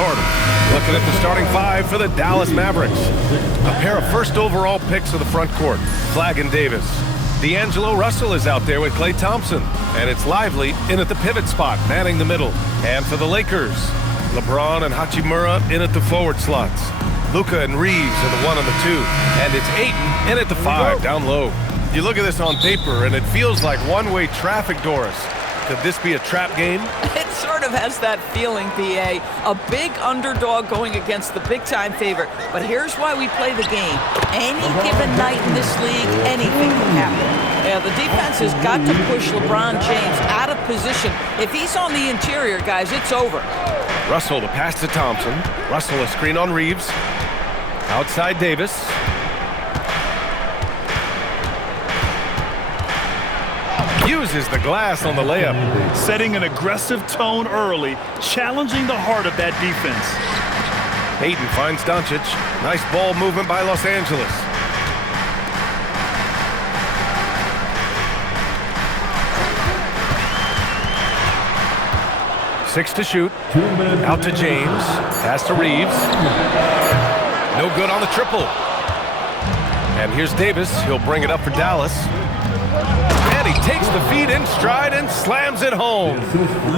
harder. Looking at the starting five for the Dallas Mavericks. A pair of first overall picks of the front court, Flagg and Davis. D'Angelo Russell is out there with Klay Thompson. And it's Lively in at the pivot spot, manning the middle. And for the Lakers, LeBron and Hachimura in at the forward slots. Luka and Reeves are the 1 and the 2. And it's Ayton in at the 5, down low. You look at this on paper, and it feels like one-way traffic, Doris. Could this be a trap game? It sort of has that feeling, B.A. A big underdog going against the big-time favorite. But here's why we play the game. Any given night in this league, anything can happen. Yeah, the defense has got to push LeBron James out of position. If he's on the interior, guys, it's over. Russell to pass to Thompson. Russell a screen on Reeves. Outside Davis. Uses the glass on the layup. Setting an aggressive tone early, challenging the heart of that defense. Ayton finds Doncic. Nice ball movement by Los Angeles. Six to shoot. Out to James. Pass to Reeves. No good on the triple. And here's Davis. He'll bring it up for Dallas. And he takes the feed in stride and slams it home.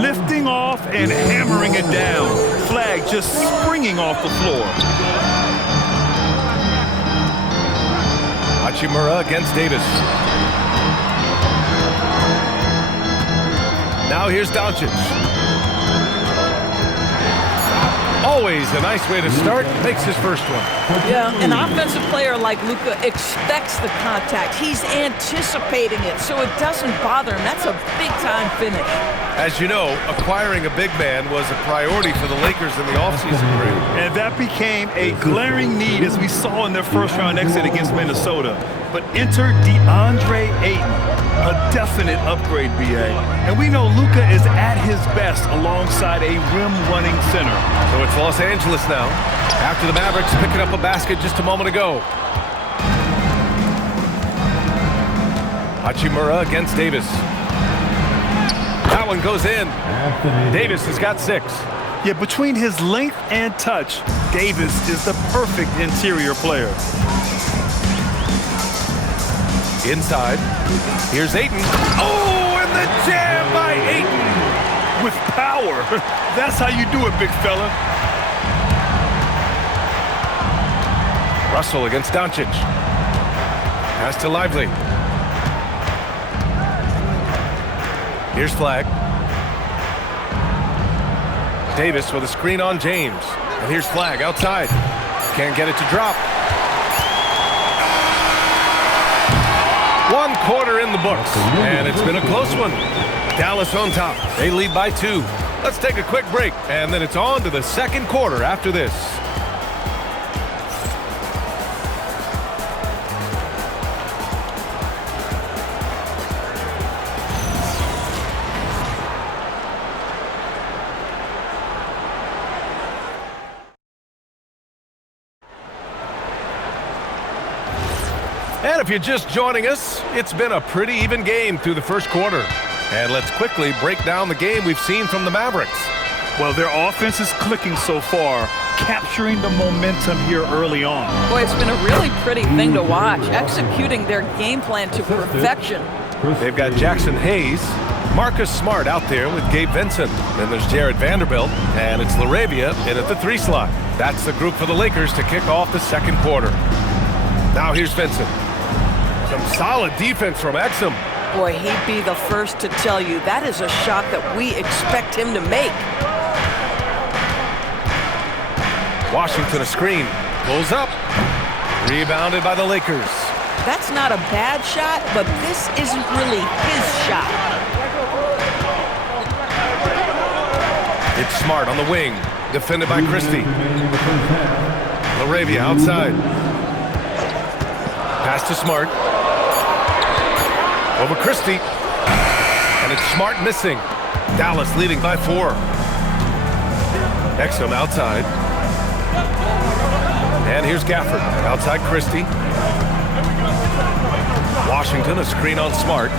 Lifting off and hammering it down. Flagg just springing off the floor. Hachimura against Davis. Now here's Doncic. Always a nice way to start. Makes his first one. Yeah, an offensive player like Luka expects the contact. He's anticipating it, so it doesn't bother him. That's a big-time finish. As you know, acquiring a big man was a priority for the Lakers in the offseason. And that became a glaring need as we saw in their first-round exit against Minnesota. But enter DeAndre Ayton, a definite upgrade, B.A. And we know Luka is at his best alongside a rim-running center. So it's Los Angeles now, after the Mavericks picking up a basket just a moment ago. Hachimura against Davis. That one goes in. Davis has got 6. Yeah, between his length and touch, Davis is the perfect interior player. Inside. Here's Ayton. Oh, and the jam by Ayton. With power. That's how you do it, big fella. Russell against Doncic. Pass to Lively. Here's Flagg. Davis with a screen on James. And here's Flagg outside. Can't get it to drop. 1 quarter in the books, and it's been a close one. Dallas on top. They lead by 2. Let's take a quick break, and then it's on to the second quarter after this. And if you're just joining us, it's been a pretty even game through the first quarter. And let's quickly break down the game we've seen from the Mavericks. Well, their offense is clicking so far, capturing the momentum here early on. Boy, it's been a really pretty thing to watch, executing their game plan to perfection. They've got Jackson Hayes, Marcus Smart out there with Gabe Vincent. Then there's Jared Vanderbilt, and it's LaRavia in at the 3 slot. That's the group for the Lakers to kick off the second quarter. Now here's Vincent. Some solid defense from Exum. Boy, he'd be the first to tell you that is a shot that we expect him to make. Washington a screen. Pulls up. Rebounded by the Lakers. That's not a bad shot, but this isn't really his shot. It's Smart on the wing. Defended by Christie. LaRavia outside. Pass to Smart. Over Christie. And it's Smart missing. Dallas leading by 4. Exum outside. And here's Gafford. Outside Christie. Washington, a screen on Smart.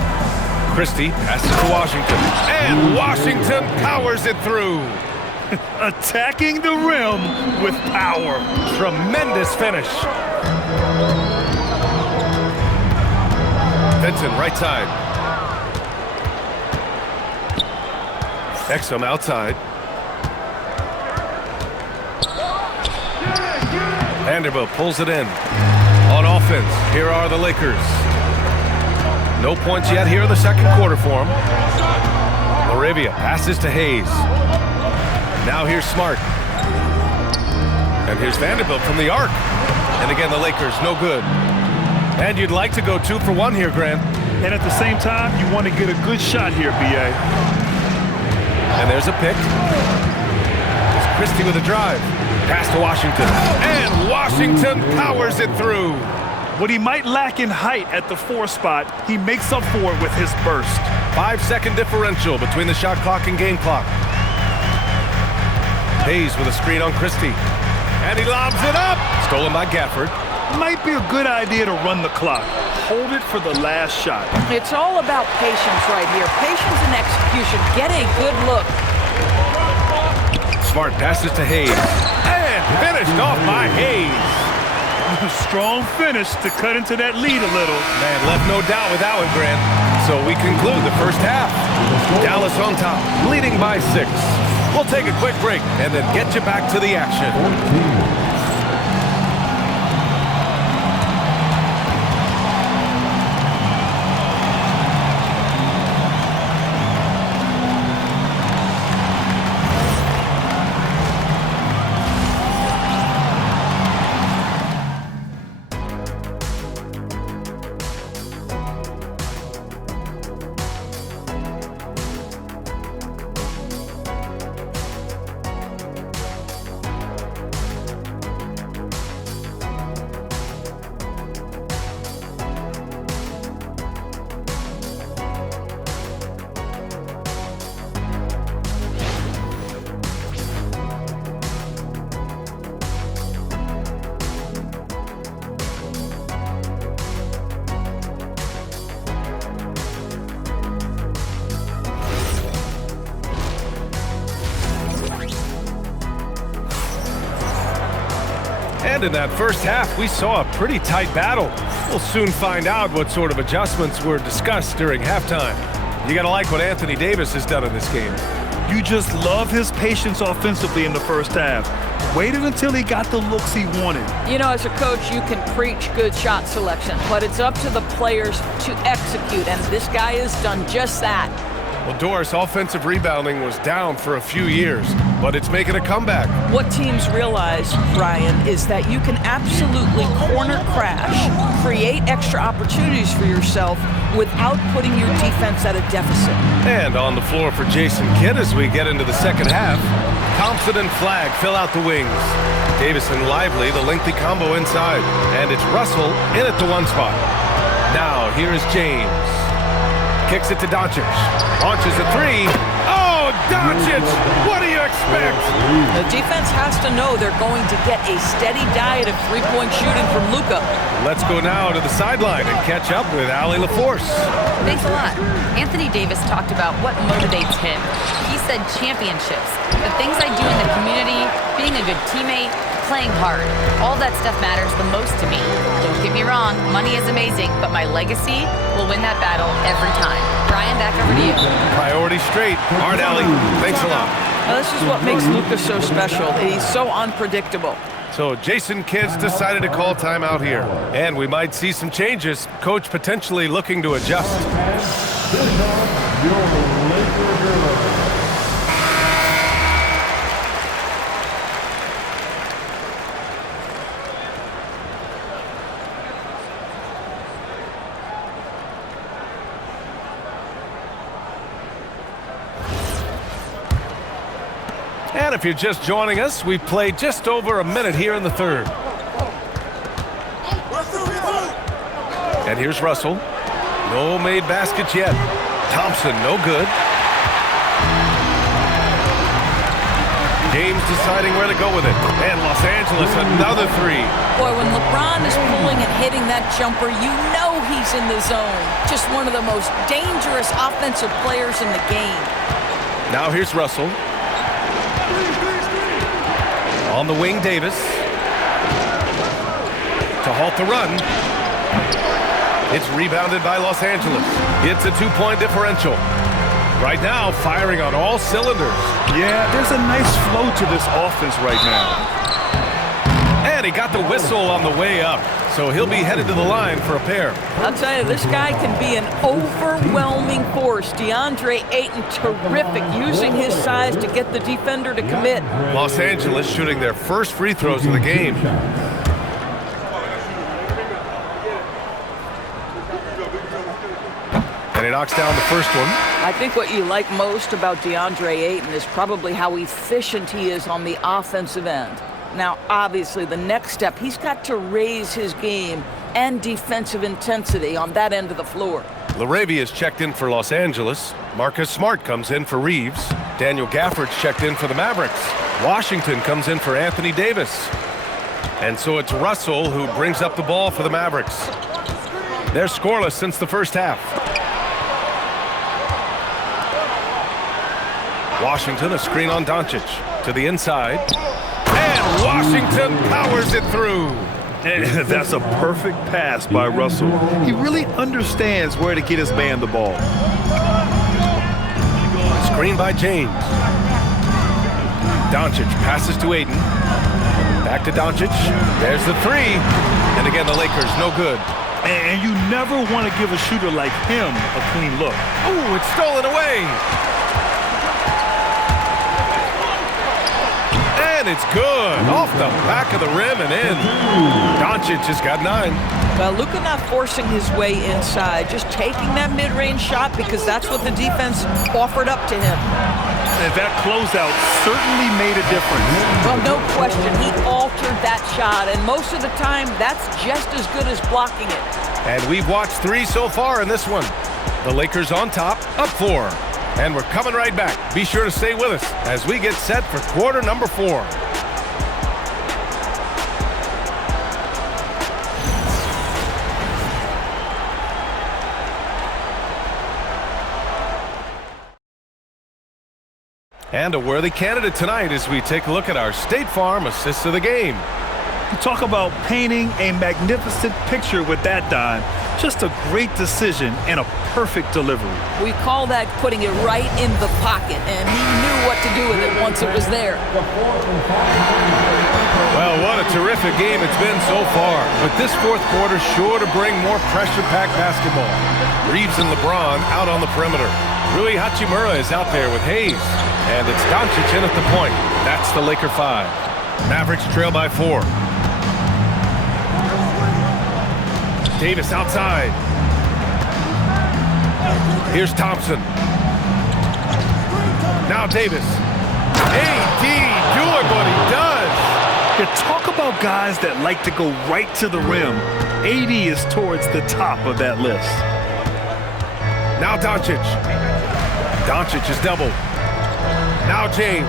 Christie passes to Washington. And Washington powers it through. Attacking the rim with power. Tremendous finish. Vincent, right side. Exum outside. Vanderbilt pulls it in. On offense, here are the Lakers. No points yet here in the second quarter for them. Laravia passes to Hayes. Now here's Smart. And here's Vanderbilt from the arc. And again, the Lakers, no good. And you'd like to go 2 for 1 here, Grant. And at the same time, you want to get a good shot here, B.A. And there's a pick. It's Christie with a drive. Pass to Washington. And Washington powers it through. What he might lack in height at the 4 spot, he makes up for it with his burst. 5-second differential between the shot clock and game clock. Hayes with a screen on Christie. And he lobs it up. Stolen by Gafford. Might be a good idea to run the clock. Hold it for the last shot. It's all about patience right here. Patience and execution. Get a good look. Smart passes to Hayes. And finished off by Hayes. Strong finish to cut into that lead a little. Man, left no doubt with that one, Grant. So we conclude the first half. Dallas on top, leading by 6. We'll take a quick break and then get you back to the action. And in that first half, we saw a pretty tight battle. We'll soon find out what sort of adjustments were discussed during halftime. You gotta like what Anthony Davis has done in this game. You just love his patience offensively in the first half. Waited until he got the looks he wanted. You know, as a coach, you can preach good shot selection, but it's up to the players to execute, and this guy has done just that. Well, Doris, offensive rebounding was down for a few years, but it's making a comeback. What teams realize, Brian, is that you can absolutely corner crash, create extra opportunities for yourself without putting your defense at a deficit. And on the floor for Jason Kidd as we get into the second half, Thompson and Flagg fill out the wings. Davis and Lively, the lengthy combo inside. And it's Russell in at the 1 spot. Now, here is James. Kicks it to Doncic. Launches a 3. Oh, Doncic! What do you expect? The defense has to know they're going to get a steady diet of three-point shooting from Luka. Let's go now to the sideline and catch up with Allie LaForce. Thanks a lot. Anthony Davis talked about what motivates him. He said championships, the things I do in the community, being a good teammate, playing hard. All that stuff matters the most to me. Don't get me wrong, money is amazing, but my legacy will win that battle every time. Brian, back over to you. Priority straight. All right, Allie, thanks a lot. Now, this is what makes Luka so special. He's so unpredictable. So Jason Kidd's decided to call timeout here. And we might see some changes. Coach potentially looking to adjust. And if you're just joining us, we've played just over a minute here in the third. And here's Russell. No made baskets yet. Thompson, no good. James deciding where to go with it. And Los Angeles, another 3. Boy, when LeBron is pulling and hitting that jumper, you know he's in the zone. Just one of the most dangerous offensive players in the game. Now here's Russell. On the wing, Davis. To halt the run. It's rebounded by Los Angeles. It's a 2-point differential. Right now, firing on all cylinders. Yeah, there's a nice flow to this offense right now. And he got the whistle on the way up, so he'll be headed to the line for a pair. I'll tell you, this guy can be an overwhelming force. DeAndre Ayton, terrific, using his size to get the defender to commit. Los Angeles shooting their first free throws of the game. And he knocks down the first one. I think what you like most about DeAndre Ayton is probably how efficient he is on the offensive end. Now, obviously, the next step, he's got to raise his game and defensive intensity on that end of the floor. LaRavia is checked in for Los Angeles. Marcus Smart comes in for Reeves. Daniel Gafford's checked in for the Mavericks. Washington comes in for Anthony Davis. And so it's Russell who brings up the ball for the Mavericks. They're scoreless since the first half. Washington, a screen on Doncic. To the inside. And Washington powers it through. And that's a perfect pass by Russell. He really understands where to get his man the ball. Screen by James. Doncic passes to Ayton. Back to Doncic. There's the three. And again, the Lakers, no good. And you never want to give a shooter like him a clean look. Oh, it's stolen away. And it's good. Off the back of the rim and in. Doncic has got 9. Well, Luka not forcing his way inside, just taking that mid-range shot because that's what the defense offered up to him. And that closeout certainly made a difference. Well, no question. He altered that shot, and most of the time, that's just as good as blocking it. And we've watched 3 so far in this one. The Lakers on top, up 4. And we're coming right back. Be sure to stay with us as we get set for quarter number 4. And a worthy candidate tonight as we take a look at our State Farm assists of the game. You talk about painting a magnificent picture with that dime. Just a great decision and a perfect delivery. We call that putting it right in the pocket, and he knew what to do with it once it was there. Well, what a terrific game it's been so far. But this fourth quarter sure to bring more pressure-packed basketball. Reeves and LeBron out on the perimeter. Rui Hachimura is out there with Hayes. And it's Doncic in at the point. That's the Laker 5. Mavericks trail by 4. Davis outside. Here's Thompson. Now Davis. AD doing what he does. You talk about guys that like to go right to the rim. AD is towards the top of that list. Now Doncic. Doncic is doubled. Now James.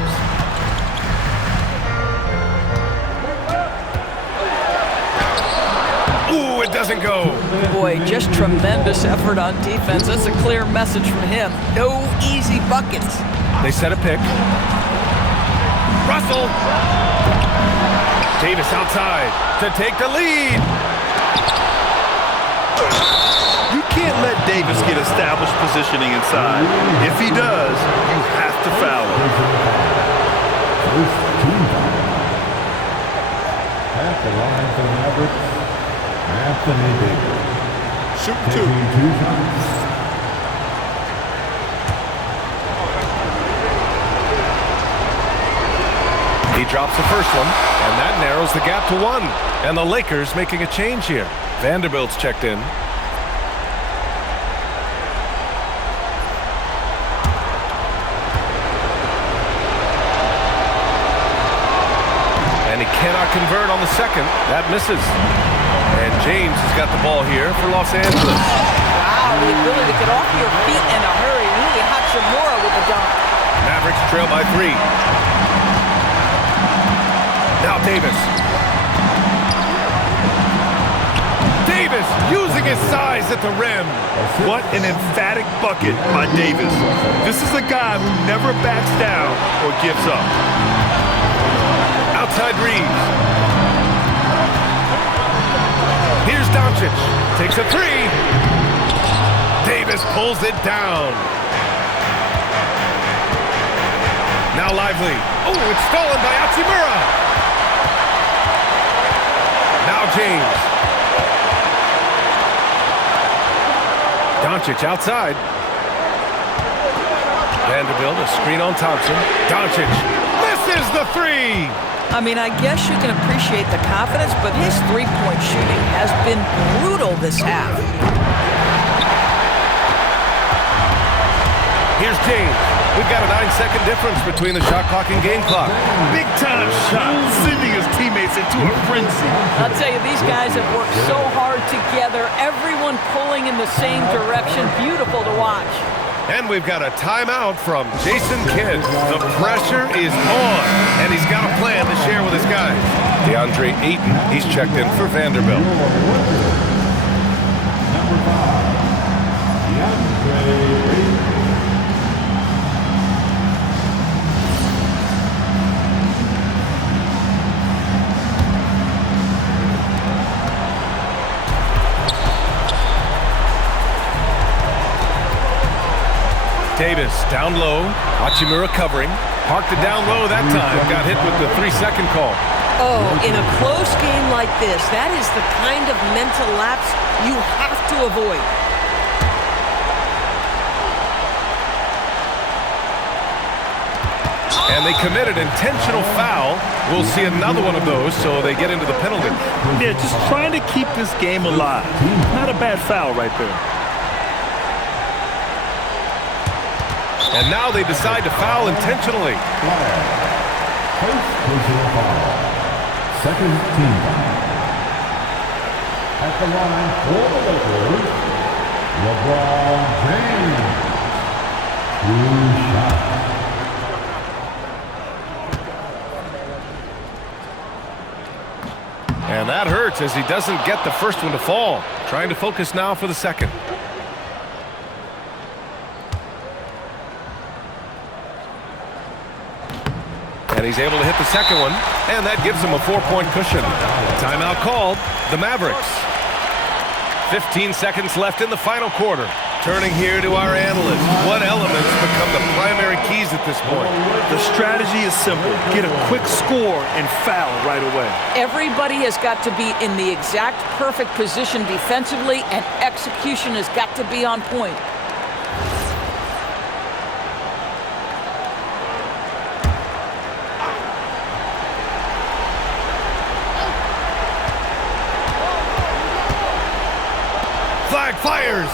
Ooh, it doesn't go. Boy, just tremendous effort on defense. That's a clear message from him. No easy buckets. They set a pick. Russell. Davis outside to take the lead. You can't let Davis get established positioning inside. If he does, you have to foul him. At the line for the Mavericks, Anthony Davis. Shoot 2. Taking 2 shots. He drops the first one, and that narrows the gap to 1. And the Lakers making a change here. Vanderbilt's checked in. And he cannot convert on the second. That misses. And James has got the ball here for Los Angeles. Wow, the ability to get off your feet in a hurry. Really Hachimura with the dunk. Mavericks trail by 3. Now Davis. Davis using his size at the rim. What an emphatic bucket by Davis. This is a guy who never backs down or gives up. Outside outside Reeves. Here's Doncic. Takes a three. Davis pulls it down. Now Lively. Oh, it's stolen by Hachimura. Now James. Doncic outside. Vanderbilt, a screen on Thompson. Doncic misses the three. I mean, I guess you can appreciate the confidence, but his three-point shooting has been brutal this half. Here's James. We've got a 9-second difference between the shot clock and game clock. Big-time shot, sending his teammates into a frenzy. I'll tell you, these guys have worked so hard together, everyone pulling in the same direction. Beautiful to watch. And we've got a timeout from Jason Kidd. The pressure is on, and he's got a plan to share with his guys. DeAndre Ayton, he's checked in for Vanderbilt. Number 5, DeAndre Ayton. Davis down low. Hachimura covering. Parked it down low that time. Got hit with the 3-second call. Oh, in a close game like this, that is the kind of mental lapse you have to avoid. And they committed intentional foul. We'll see another one of those, so they get into the penalty. Yeah, just trying to keep this game alive. Not a bad foul right there. And now they decide to foul intentionally. First personal foul. Second team foul. At the line for the Lakers, LeBron James. 2 shots. And that hurts as he doesn't get the first one to fall. Trying to focus now for the second. And he's able to hit the second one, and that gives him a 4-point cushion. Timeout called, the Mavericks. 15 seconds left in the final quarter. Turning here to our analysts. What elements become the primary keys at this point? The strategy is simple. Get a quick score and foul right away. Everybody has got to be in the exact perfect position defensively, and execution has got to be on point. Flag fires.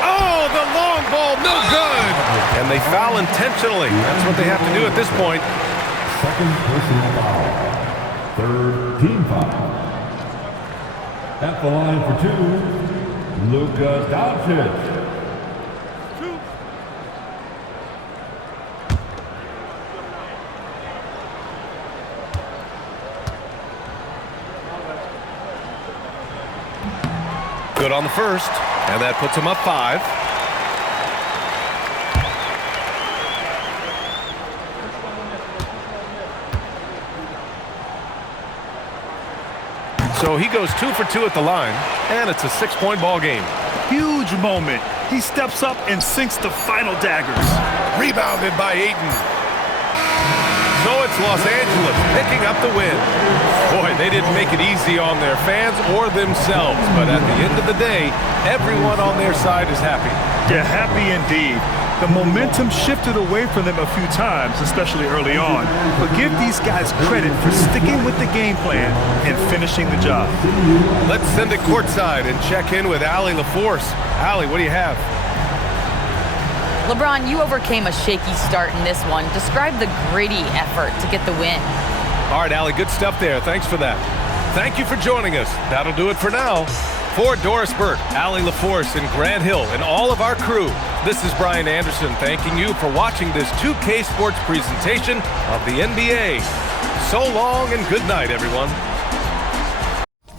Oh, the long ball, no good. And they foul intentionally. That's what they have to do at this point. Second personal foul. Third team foul. At the line for 2, Luka Doncic. Good on the first, and that puts him up 5. So he goes 2 for 2 at the line, and it's a 6-point ball game. Huge moment. He steps up and sinks the final daggers. Rebounded by Ayton. So it's Los Angeles picking up the win. Boy, they didn't make it easy on their fans or themselves, but at the end of the day, everyone on their side is happy. Yeah, happy indeed. The momentum shifted away from them a few times, especially early on. But give these guys credit for sticking with the game plan and finishing the job. Let's send it courtside and check in with Allie LaForce. Allie, what do you have? LeBron, you overcame a shaky start in this one. Describe the gritty effort to get the win. All right, Allie, good stuff there. Thanks for that. Thank you for joining us. That'll do it for now. For Doris Burke, Allie LaForce, and Grant Hill, and all of our crew, this is Brian Anderson thanking you for watching this 2K Sports presentation of the NBA. So long and good night, everyone.